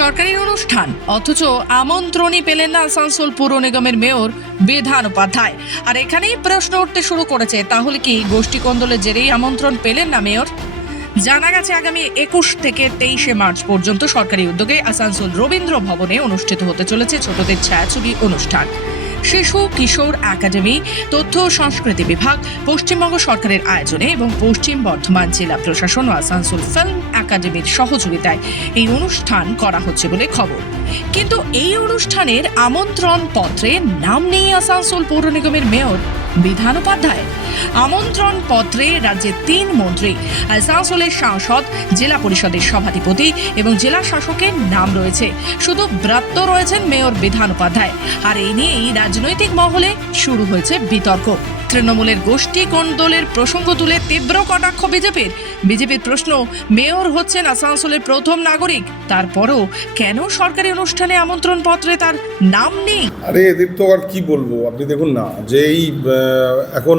সরকারি অনুষ্ঠান, অথচ আমন্ত্রণই পেলেন না আসানসোল পুর নিগমের মেয়র বিধান উপাধ্যায়। আর এখানেই প্রশ্ন উঠতে শুরু করেছে, তাহলে কি গোষ্ঠী কন্দলের জেরেই আমন্ত্রণ পেলেন না মেয়র? জানা গেছে আগামী একুশ থেকে তেইশে মার্চ পর্যন্ত সরকারি উদ্যোগে আসানসোল রবীন্দ্র ভবনে অনুষ্ঠিত হতে চলেছে ছোটদের ছায়াছবি অনুষ্ঠান। শিশু, কিশোর একাডেমি, তথ্য ও সংস্কৃতি বিভাগ, পশ্চিমবঙ্গ সরকারের আয়োজনে এবং পশ্চিম বর্ধমান জেলা প্রশাসন ও আসানসোল ফিল্ম একাডেমির সহযোগিতায় এই অনুষ্ঠান করা হচ্ছে বলে খবর। কিন্তু এই অনুষ্ঠানের আমন্ত্রণ পত্রে নাম নেই আসানসোল পৌর নিগমের মেয়র। বিধান উপাধ্যায় আমন্ত্রণ পত্রে রাজ্যের তিন মন্ত্রী আসানসোলের সাংসদ, জেলা পরিষদের সভাধিপতি এবং জেলা শাসকের নাম রয়েছে। শুধু ব্রাত্য রয়েছেন মেয়র বিধান উপাধ্যায় আর এই নিয়েই রাজনৈতিক মহলে শুরু হয়েছে বিতর্ক। তৃণমূলের গোষ্ঠী কোন্দলের প্রসঙ্গ তুলে তীব্র কটাক্ষ বিজেপির। বিজেপির প্রশ্ন, মেয়র হচ্ছেন আসানসোলের প্রথম নাগরিক, তারপরও কেন সরকারি অনুষ্ঠানে আমন্ত্রণ পত্রে তার নাম নেই? আরে এদের তো আর কি বলব? আপনি দেখুন না, যে এই এখন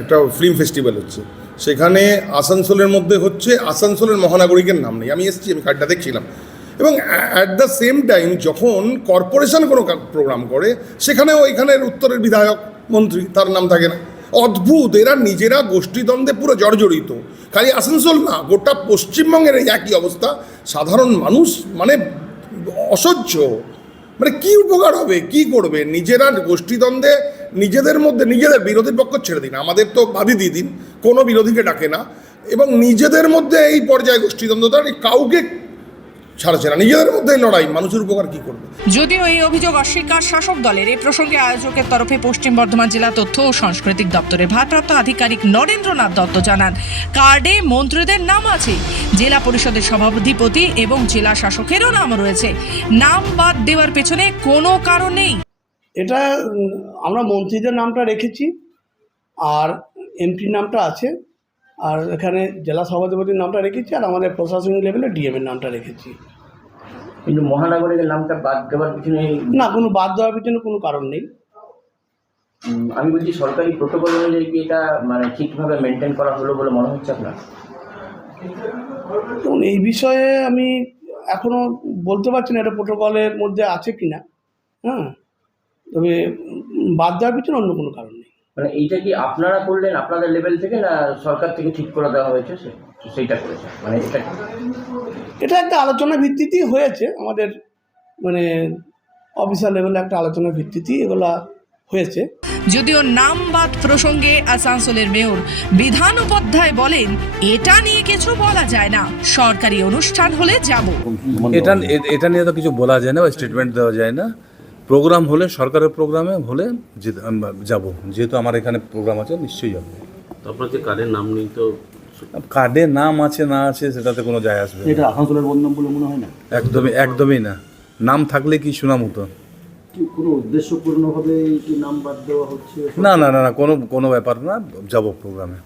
একটা ফিল্ম ফেস্টিভ্যাল হচ্ছে। সেখানে আসানসোলের মধ্যে হচ্ছে আসানসোলের মহানাগরিকের নাম নেই। আমি এসেছি, আমি কার্ডটা দেখছিলাম। এবং অ্যাট দ্য সেম টাইম যখন কর্পোরেশন কোনো প্রোগ্রাম করে, সেখানেও এখানের উত্তরের বিধায়ক, মন্ত্রী, তার নাম থাকে না। অদ্ভুত, এরা নিজেরা গোষ্ঠীদ্বন্দ্বে পুরো জর্জরিত। খালি আসানসোল না, গোটা পশ্চিমবঙ্গের এই একই অবস্থা। সাধারণ মানুষ মানে অসহ্য। মানে কি উপকার হবে, কি করবে? নিজেরা গোষ্ঠীদ্বন্দ্বে নিজেদের মধ্যে, নিজেদের বিরোধীর পক্ষ ছেড়ে দিন আমাদের তো বাদই দিয়ে দিন, কোনো বিরোধীকে ডাকে না। এবং নিজেদের মধ্যে এই পর্যায়ে গোষ্ঠীদ্বন্দ্বতা, কাউকে ছাড়ছে না। নিজেদের মধ্যে লড়াই মানুষের উপকার কি করবে? যদিও এই অভিযোগ অস্বীকার শাসক দলের এই প্রসঙ্গে আয়োজকের তরফে পশ্চিম বর্ধমান জেলা তথ্য ও সাংস্কৃতিক দপ্তরের ভারপ্রাপ্ত আধিকারিক নরেন্দ্রনাথ দত্ত জানান কার্ডে মন্ত্রীদের নাম আছে জেলা পরিষদের সভাধিপতি এবং জেলা শাসকেরও নাম রয়েছে। নাম বাদ দেওয়ার পেছনে কোনো কারণ নেই। এটা আমরা মন্ত্রীদের নামটা রেখেছি আর এমপির নামটা আছে। আর এখানে জেলা সভাধিপতির নামটা রেখেছি আর আমাদের প্রশাসনিক লেভেলে ডিএমের নামটা রেখেছি। কিন্তু মহানগরীর নামটা বাদ দেওয়ার পিছনে না কোনো বাদ দেওয়ার পিছনে কোনো কারণ নেই। আমি বলছি সরকারি প্রোটোকল অনুযায়ী কি এটা মানে ঠিকভাবে মেনটেন করা হলো বলে মনে হচ্ছে আপনার? এই বিষয়ে আমি এখনও বলতে পারছি না এটা প্রোটোকলের মধ্যে আছে কি না হ্যাঁ তবে বাদ দেওয়ার পিছনে অন্য কোনো কারণ নেই। মানে এইটা কি আপনারা করলেন আপনাদের লেভেল থেকে না সরকার থেকে ঠিক করে দেওয়া হয়েছে সেইটা করেছে? মানে এটা এটা একটা আলোচনা ভিত্তিতেই হয়েছে। আমাদের মানে অফিসার লেভেলে একটা আলোচনা ভিত্তিতেই এগুলা হয়েছে। যদিও নাম বাদ প্রসঙ্গে আসানসোলের মেয়র বিধান উপাধ্যায় বলেন এটা নিয়ে কিছু বলা যায় না। সরকারি অনুষ্ঠান হলে যাব। এটা এটা নিয়ে তো কিছু বলা যায় না বা স্টেটমেন্ট দেওয়া যায় না। প্রোগ্রাম হলে সরকারের প্রোগ্রামে হলে যাব। যেহেতু আমার এখানে প্রোগ্রাম আছে নিশ্চয়ই যাব। তারপর যে কার্ডের নাম নেই তো কার্ডে নাম আছে না আছে সেটাতে কোনো যায় আসবে এটা আসানসোলের বলে মনে হয় না? একদমই একদমই না। নাম থাকলে কি শোনা হতো কি কোনো উদ্দেশ্যপূর্ণভাবে কি নাম বাদ দেওয়া হচ্ছে? না না না না কোনো কোনো ব্যাপার না যাব প্রোগ্রামে।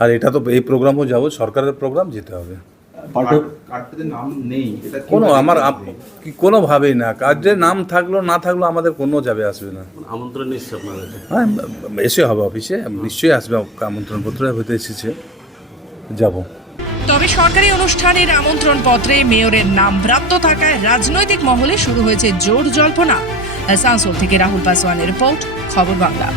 আর এটা তো এই প্রোগ্রামও যাব সরকারের প্রোগ্রাম যেতে হবে। পার্টি নাম নেই কোনো আমার কোনোভাবেই না কার্ডে নাম থাকল না থাকল আমাদের কোনো যাবে আসবে না। আমন্ত্রণ আপনার হ্যাঁ এসে হবে অফিসে নিশ্চয়ই আসবে আমন্ত্রণ পত্র হতে এসেছে যাব। তবে সরকারি অনুষ্ঠানের আমন্ত্রণ পত্রে মেয়রের নাম প্রাপ্ত থাকায় রাজনৈতিক মহলে শুরু হয়েছে জোর জল্পনা। আসানসোল থেকে রাহুল পাসওয়ানের রিপোর্ট খবর বাংলা।